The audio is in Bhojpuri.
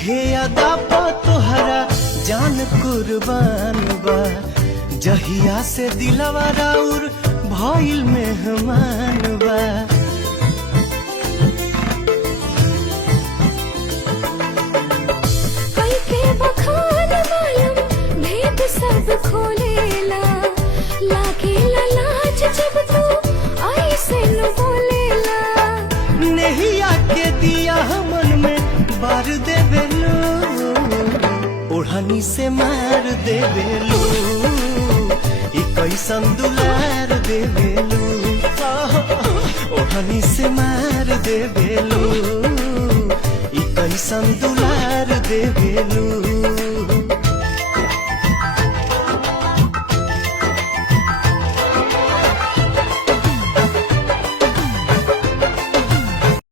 इहे अदा पा तोहरा जान कुर्बान बा। जहिया से दिलवा राउर भइल मेहमान बा। कई के बखान मालूम भेद सब खोलेला, लागेला लाज जब तू ऐसे न बोलेला। नहिया के दिया मन में बार देवेलू, ओढ़नी से मार देवेलू, ई कैसन दुलार देवेलू। ओढ़नी से मार देवेलू, ई कैसन दुलार देवेलू।